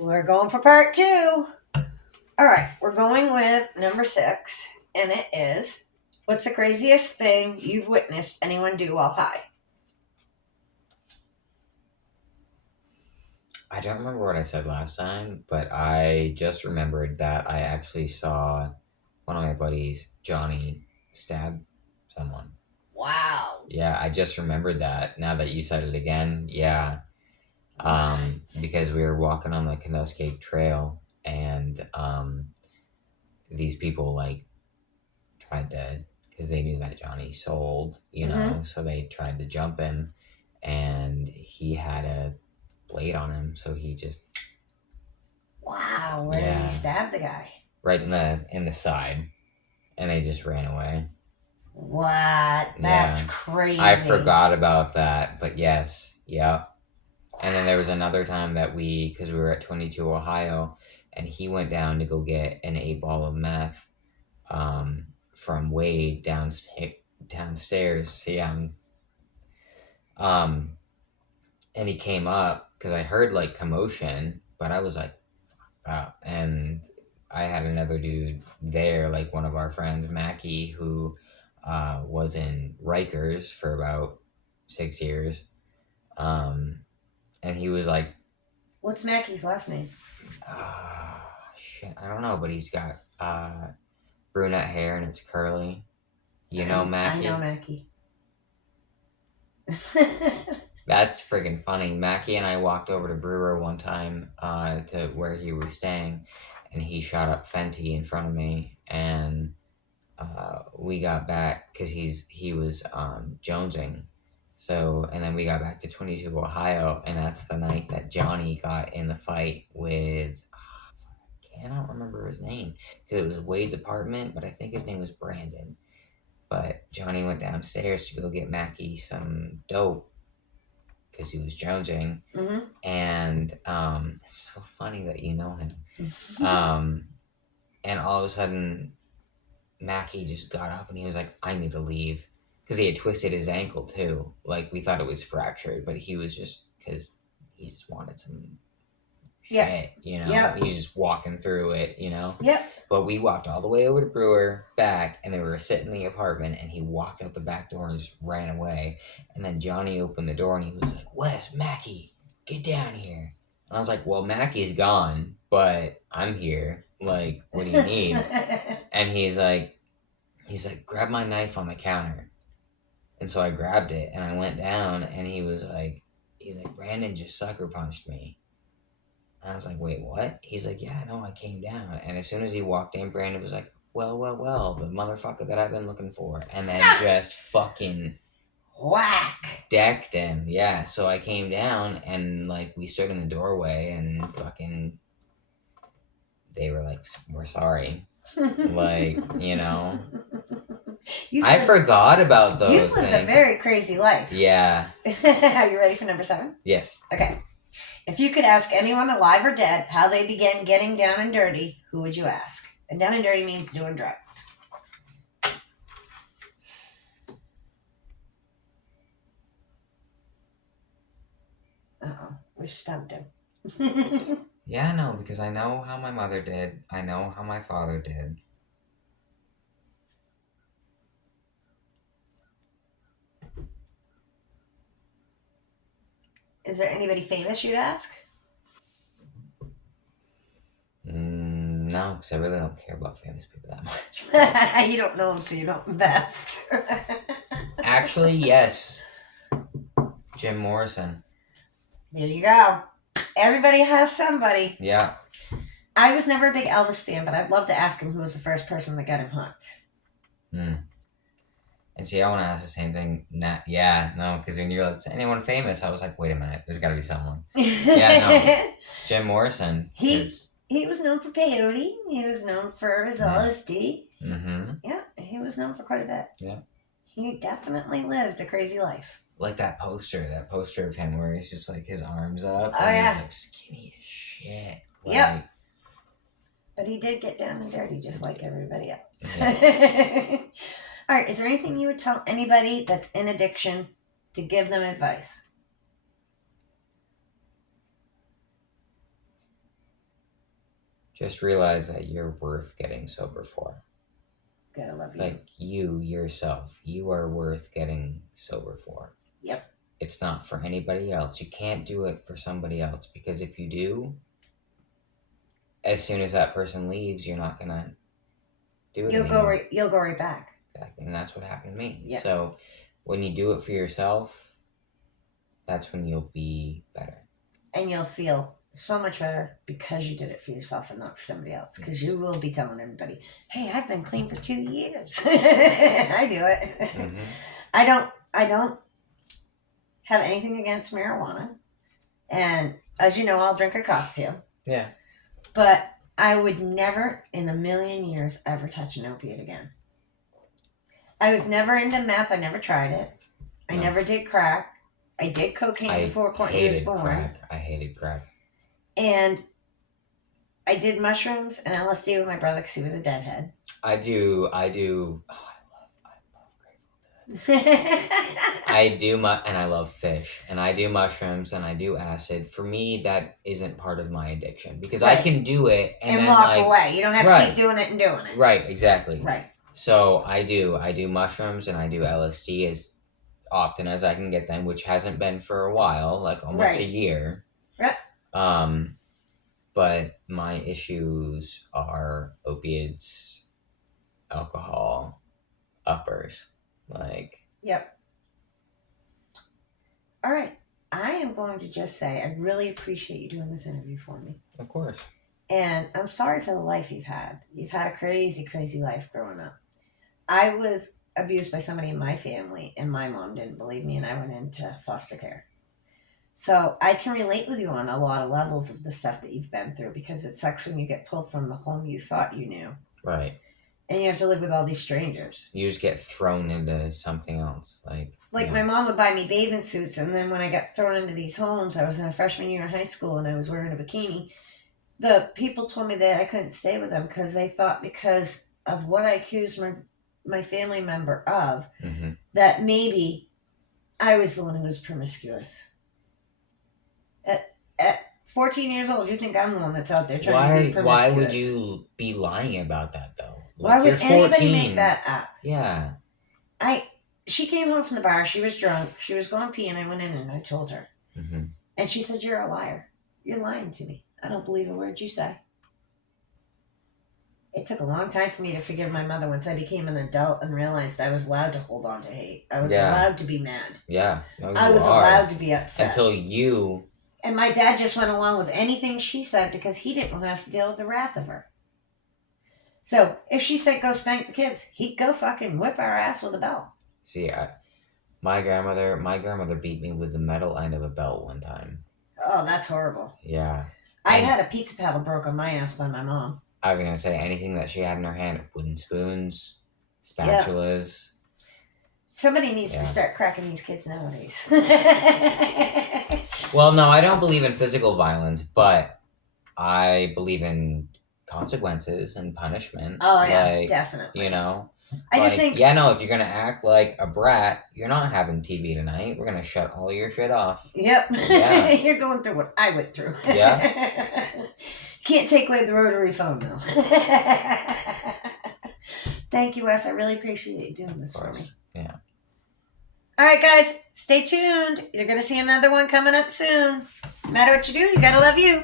We're going for part two. All right, we're going with number 6, and it is, what's the craziest thing you've witnessed anyone do while high? I don't remember what I said last time, but I just remembered that I actually saw one of my buddies, Johnny, stab someone. Wow. Yeah, I just remembered that now that you said it again. Yeah. What? Because we were walking on the Canuscade Trail and these people like tried to, because they knew that Johnny sold, Mm-hmm. so they tried to jump him and he had a blade on him. So he just, Wow, where did he yeah, stab the guy? right in the side, and they just ran away. What? That's Yeah, I crazy. forgot about that, but yes, yeah. And then there was another time that because we were at 22 Ohio, and he went down to go get an 8 ball of meth, from Wade downstairs. Yeah, um, and he came up because I heard like commotion, but I was like, and I had another dude there, like one of our friends, Mackie, who was in Rikers for about 6 years. Um, and he was like, What's Mackey's last name? shit, I don't know, but he's got brunette hair and it's curly. You know I know Mackie? Mackey. That's friggin' funny. Mackie and I walked over to Brewer one time to where he was staying, and he shot up Fenty in front of me, and we got back because he was jonesing. So and then we got back to 22 Ohio, and that's the night that Johnny got in the fight with. I cannot remember his name because it was Wade's apartment, but I think his name was Brandon. But Johnny went downstairs to go get Mackie some dope because he was jonesing, Mm-hmm. and it's so funny that you know him. And all of a sudden, Mackie just got up and he was like, "I need to leave," because he had twisted his ankle too. Like we thought it was fractured, but he was just because he just wanted some Yep. shit. Yep. He's just walking through it. Yep. But we walked all the way over to Brewer back, and they were sitting in the apartment, and he walked out the back door and just ran away. And then Johnny opened the door and he was like, "Wes, Mackie, get down here." And I was like, "Well, Mackie's gone, but I'm here. Like, what do you need?" And he's like, "Grab my knife on the counter." And so I grabbed it and I went down, and he's like, "Brandon just sucker punched me." And I was like, "Wait, what?" He's like, "Yeah, no, I came down." And as soon as he walked in, Brandon was like, "Well, well, well, the motherfucker that I've been looking for." And then just fucking Whack. decked him. Yeah. So I came down and like we stood in the doorway and fucking they were like, "We're sorry." Like, You've I lived, forgot about you've those lived a things. very crazy life. Yeah. Are you ready for number 7? Yes. Okay. If you could ask anyone alive or dead how they began getting down and dirty, who would you ask? And down and dirty means doing drugs. Uh-oh. We've stumped him. Yeah, I know, because I know how my mother did. I know how my father did. Is there anybody famous you'd ask? No, because I really don't care about famous people that much. You don't know them, so you don't invest. Actually, yes. Jim Morrison. There you go. Everybody has somebody. Yeah. I was never a big Elvis fan, but I'd love to ask him who was the first person that got him hooked. And see, I want to ask the same thing. Yeah, no, because when you're like, "Is anyone famous?" I was like, "Wait a minute, there's got to be someone." Yeah, no. Jim Morrison he is. he was known for peyote. He was known for his LSD. Mm-hmm. Yeah, he was known for quite a bit. Yeah. He definitely lived a crazy life. Like that poster of him where he's just like his arms up Oh, and yeah. he's like skinny as shit. Like, Yep. But he did get down and dirty just like everybody else. Yeah. All right, is there anything you would tell anybody that's in addiction to give them advice? Just realize that you're worth getting sober for. Gotta love you. Like, you yourself, you are worth getting sober for. Yep. It's not for anybody else. You can't do it for somebody else, because if you do, as soon as that person leaves, you're not gonna do it You'll anymore. go right back. Exactly. And that's what happened to me. Yeah. So when you do it for yourself, that's when you'll be better. And you'll feel so much better because you did it for yourself and not for somebody else. Because you will be telling everybody, hey, I've been clean for 2 years. I do it. Mm-hmm. I don't have anything against marijuana. And as you know, I'll drink a cocktail. Yeah. But I would never in a million years ever touch an opiate again. I was never into meth. I never tried it. I No. never did crack. I did cocaine before Courtney was born. Crack. I hated crack. And I did mushrooms and LSD with my brother because he was a deadhead. I do. Oh, I love Grateful Dead. I do, and I love fish, and I do mushrooms, and I do acid. For me, that isn't part of my addiction, because I Right. can do it and then walk away. You don't have to Right. keep doing it and doing it. Right, exactly. Right. So I do mushrooms, and I do LSD as often as I can get them, which hasn't been for a while, like almost a year. Yep. But my issues are opiates, alcohol, uppers, like. Yep. All right. I am going to just say I really appreciate you doing this interview for me. Of course. And I'm sorry for the life you've had. You've had a crazy, crazy life growing up. I was abused by somebody in my family, and my mom didn't believe me, and I went into foster care. So I can relate with you on a lot of levels of the stuff that you've been through, because it sucks when you get pulled from the home you thought you knew. Right. And you have to live with all these strangers. You just get thrown into something else. Like my mom would buy me bathing suits, and then when I got thrown into these homes, I was in a freshman year in high school, and I was wearing a bikini. The people told me that I couldn't stay with them because they thought, because of what I accused my family member of, mm-hmm. that maybe I was the one who was promiscuous. At 14 years old, you think I'm the one that's out there trying to be promiscuous. Why would you be lying about that, though? Why would anybody make that up? Yeah. She came home from the bar. She was drunk. She was going pee, and I went in and I told her. Mm-hmm. And she said, you're a liar. You're lying to me. I don't believe a word you say. It took a long time for me to forgive my mother once I became an adult and realized I was allowed to hold on to hate. I was allowed to be mad. Yeah. No, I was allowed to be upset. Until you... And my dad just went along with anything she said because he didn't want to have to deal with the wrath of her. So if she said go spank the kids, he'd go fucking whip our ass with a belt. See, my grandmother beat me with the metal end of a belt one time. Oh, that's horrible. Yeah. I had a pizza paddle broke on my ass by my mom. I was going to say, anything that she had in her hand, wooden spoons, spatulas. Somebody needs to start cracking these kids nowadays. Well, no, I don't believe in physical violence, but I believe in consequences and punishment. Oh, yeah, definitely. You know? I just think... Yeah, no, if you're going to act like a brat, you're not having TV tonight. We're going to shut all your shit off. Yep. Yeah. You're going through what I went through. Yeah. Can't take away the rotary phone, though. Thank you, Wes. I really appreciate you doing this for me. Yeah. All right, guys, stay tuned. You're going to see another one coming up soon. No matter what you do, you got to love you.